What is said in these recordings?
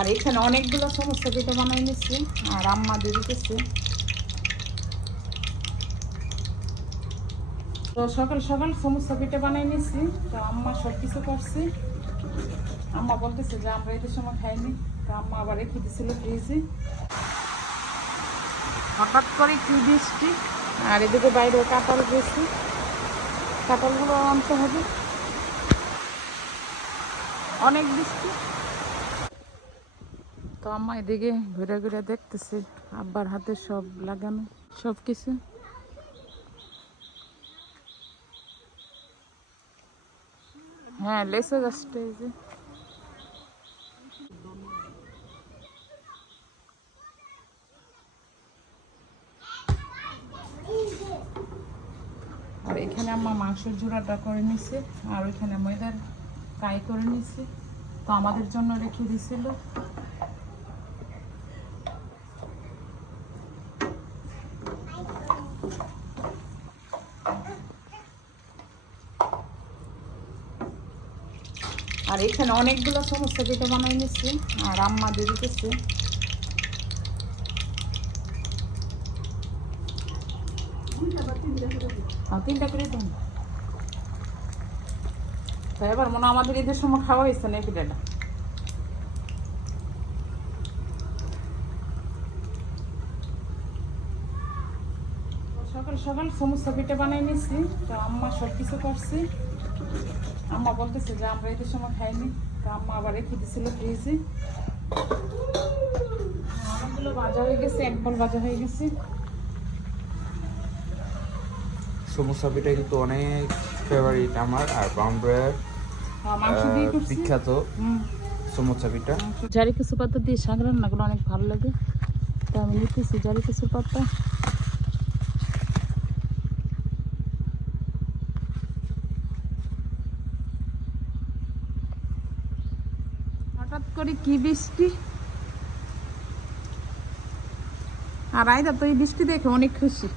আর এখানে অনেকগুলো সমস্যা পিঠা বানাই নিচ্ছি, আর আম্মা দিয়ে দিতেছে। তো সকাল সকাল সমস্যা পিঠা বানাই নিচ্ছি, তো আম্মা সব কিছু করছি। আম্মা বলতেছে যে, আমরা এদের সময় খাইনি। তো আম্মা আবার রেখে দিছিল ফ্রিজে হঠাৎ করে কি বৃষ্টি, আর এদিকে বাইরে কাঁঠাল গেছি কাঁঠালগুলো আনতে হবে। অনেক বৃষ্টি। তো আম্মা এদিকে ঘুরে ঘুরে দেখতেছে, আব্বার হাতে সব লাগানো, সব কিছু। হ্যাঁ লেসে যাচ্ছে এই যে। আর এখানে আম্মা মাংসের জোড়াটা করে নিছে, আর ওইখানে ময়দার ফ্রাই করে নিছে। তো আমাদের জন্য রেখে দিছিল। আর এখানে অনেকগুলো সমস্যা পিঠা বানাই নিচ্ছে, আর আম্মা দিয়ে দিতেছে। এবার মনে হয় আমাদের ঈদের সময় খাওয়া হয়েছে না পিঠাটা? সকাল সকাল সমস্যা পিঠে বানাই নিছি তো আম্মা সব কিছু করছে। আম্মা বলতেছে যে আমরা ঈদের সময় খাইনি। তো আম্মা আবার রেখে দিছিল ফ্রিজে অনেকগুলো ভাজা হয়ে গেছে এক বল ভাজা হয়ে গেছে। সমোসা পিঠা কিন্তু অনেক ফেভারিট আমার আর বাউন্ডার করছি। বিখ্যাত হুম। সমোসা পিঠা জারি কিছু পাতা দিয়ে শাক রান্নাগুলো অনেক ভালো লাগে। তো আমি নিতেছি জারি কিছু পাতা হঠাৎ করে কি বৃষ্টি? আর আয়দা, তো এই বৃষ্টি দেখে অনেক খুশি।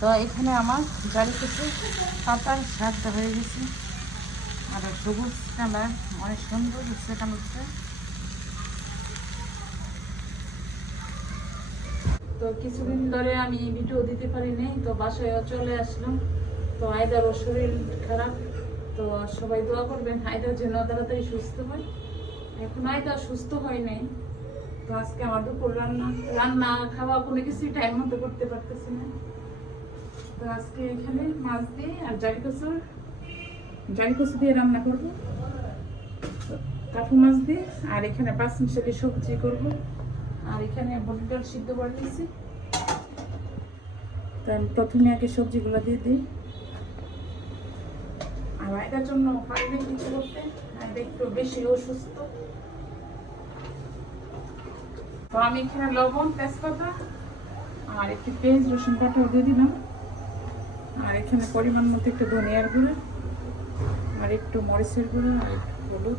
তো এখানে আমার জারি কিছু পাতার শাকটা হয়ে গেছে। আর সবুজ কালার, অনেক সুন্দর হচ্ছে তো কিছুদিন ধরে আমি ভিডিও দিতে পারিনি তো বাসায় চলে আসলাম। তো আয়দারও শরীর খারাপ, তো সবাই দোয়া করবেন আয়দার যেন তাড়াতাড়ি সুস্থ হয় এখন আয়দা সুস্থ হয় নাই, তো আজকে আমার দুপুর রান্না রান্না খাওয়া কোনো কিছুই টাইম মতো করতে পারতেছি না। তো আজকে এখানে মাছ দিয়ে আর জারি কচুর জারি কচু দিয়ে রান্না করব। কাঠু মাছ দিয়ে, আর এখানে পাঁচ মিশালি সবজি করব। আর এখানে বড় ডাল সিদ্ধ করে দিয়েছি প্রথমে আগে সবজিগুলো দিয়ে দিই। এটার জন্য পারিনি কিছু করতে আর একটু বেশি অসুস্থ। তো আমি এখানে লবণ, তেজপাতা আর একটু পেঁয়াজ, রসুন বাটাও দিয়ে দিলাম। আর এখানে পরিমাণ মতো একটু ধনিয়ার গুঁড়ো আর একটু মরিচের গুঁড়ো আর একটু হলুদ।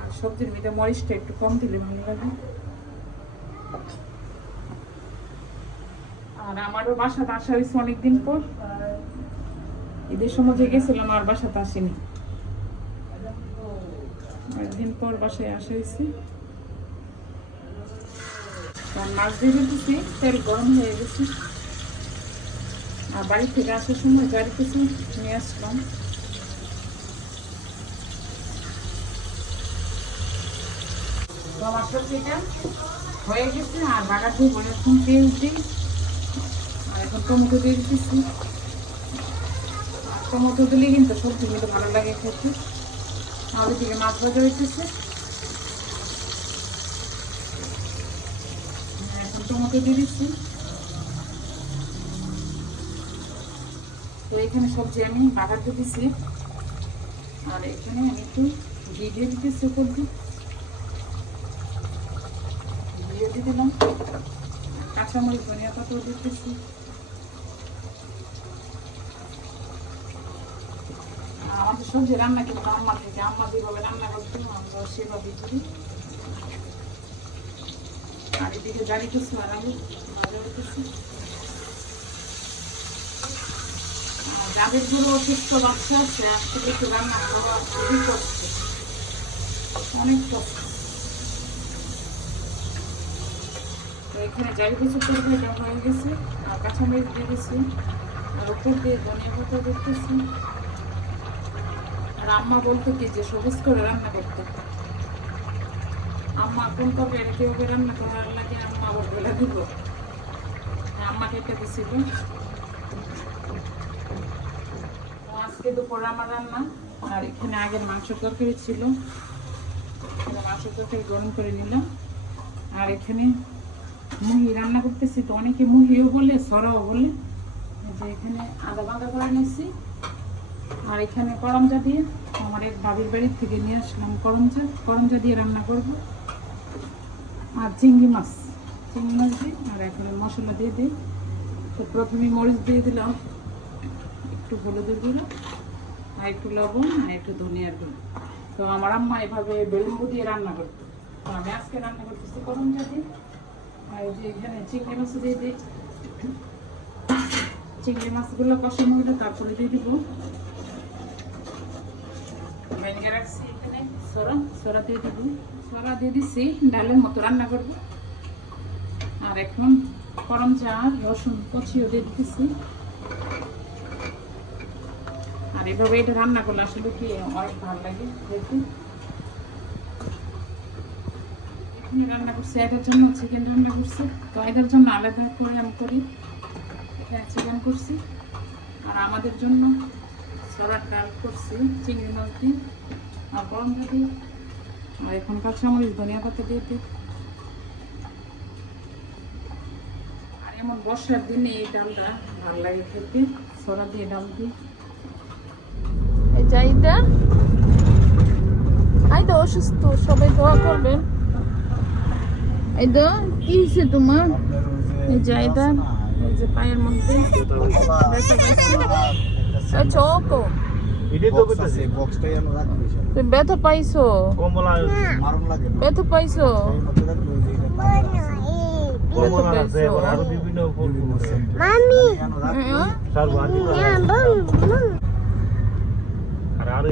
আর সবজির মধ্যে মরিচটা একটু কম দিলে ভালো লাগে। আর আমারও বাসাতে আসা হয়েছে অনেকদিন পর। ঈদের সময় যে গেছিলাম, আর বাসাতে আসিনি। অনেকদিন পর বাসায় আসা হয়েছে। মাছ দিয়ে দিতেছি, তেল গরম হয়ে গেছে। আর বাড়ি থেকে আসার সময় গাড়ি কিছু নিয়ে আসলাম। আমার সবজিটা হয়ে গেছে, আর দিয়ে বলে এখন তেল দিই। আর এখন টমেটো দিয়ে দিতেছি। টমেটো দিলে কিন্তু সবজি কিন্তু ভালো লাগে খেতে। আমাদের দিকে মাছ ভাজা হইতেছে। এখন টমেটো দিয়ে দিচ্ছি। তো এখানে সবজি আমি বাগার দিচ্ছি আর এখানে আমি একটু ঘি দিয়ে দিতেছি উপর দিয়ে। ঘিও দিয়ে দিলাম। কাঁচামরিচ, ধনিয়া পাতাও দিতেছি। আমাদের সবজি রান্না কিন্তু আম্মা থেকে আম্মা যেভাবে রান্না করতো আমরা সেভাবে করি। আর এদিকে জারি কিছু আরগুলো অসুস্থ বাচ্চা রান্না খুবই এখানে কিছু হয়ে গেছে কাঁচামরিচ দিয়ে দিছি, আর উপর দিয়ে ধনিয়া পাতা দিতেছি। আর আম্মা বলতো কি যে সবুজ করে রান্না করতে। আম্মা, কোন তরকারি কীভাবে রান্না করার লাগে আম্মা, আবার বলে দিব। আম্মাকে এটা দিছিল। তো আজকে দুপুর আমার রান্না, আর এখানে আগের মাংস তরকারি ছিল। মাংস তরকারি গরম করে নিলাম। আর এখানে মুহি রান্না করতেছি তো, অনেকে মুহিও বলে, সরাও বলে। যে এখানে আদা বাঁধা করে নিয়েছি আর এখানে করমজা দিয়ে আমার এক বাবির বাড়ির থেকে নিয়ে আসলাম করমজা করমজা দিয়ে রান্না করব। আর চিংড়ি মাছ। চিংড়ি মাছ দিই আর এখন মশলা দিয়ে দিই। তো প্রথমে মরিচ দিয়ে দিলাম। একটু হলুদের গুঁড়ো আর একটু লবণ আর একটু ধনিয়ার গুঁড়ো। তো আমার আম্মা এভাবে বেলুম্বু দিয়ে রান্না করতো। তো আমি আজকে রান্না করতেছি করমজা দিয়ে। আর যে এখানে চিংড়ি মাছ দিয়ে দিই। চিংড়ি মাছগুলো কষানো হলে তারপরে দিয়ে দিব। সরা সরা দিয়ে দিব। সরা দিয়ে দিচ্ছি ডালের মতো রান্না করব। আর এখন গরম চা, রসুন কচিও দিয়ে দিতেছি। আর এভাবে এটা রান্না করলে আসলে কি অনেক ভালো লাগে দেখতে এখানে রান্না করছি এটার জন্য চিকেন রান্না করছি। তো এটার জন্য আলাদা করে আমি করি। চিকেন করছি। আর আমাদের জন্য সরার ডাল করছি, চিংড়ি মাছ দিয়ে। আর গরম দিয়ে আর এখন কাঁচামরিচ ধনিয়া পাতা দিয়ে দিই। আর এমন বর্ষার দিনে এই ডালটা ভালো লাগে খেতে সরা দিয়ে ডাল দিয়ে এই চাহিদা আই তো অসুস্থ সবাই দোয়া করবেন। এই তো কি হয়েছে তোমার? এই জায়দা এই যে পায়ের মধ্যে। ব্যথা পাইছে তো বক্সটাই আমরা রাখব। তুমি ব্যথা পাইছো? কমলা মারণ লাগে ব্যথা পাইছো? আরও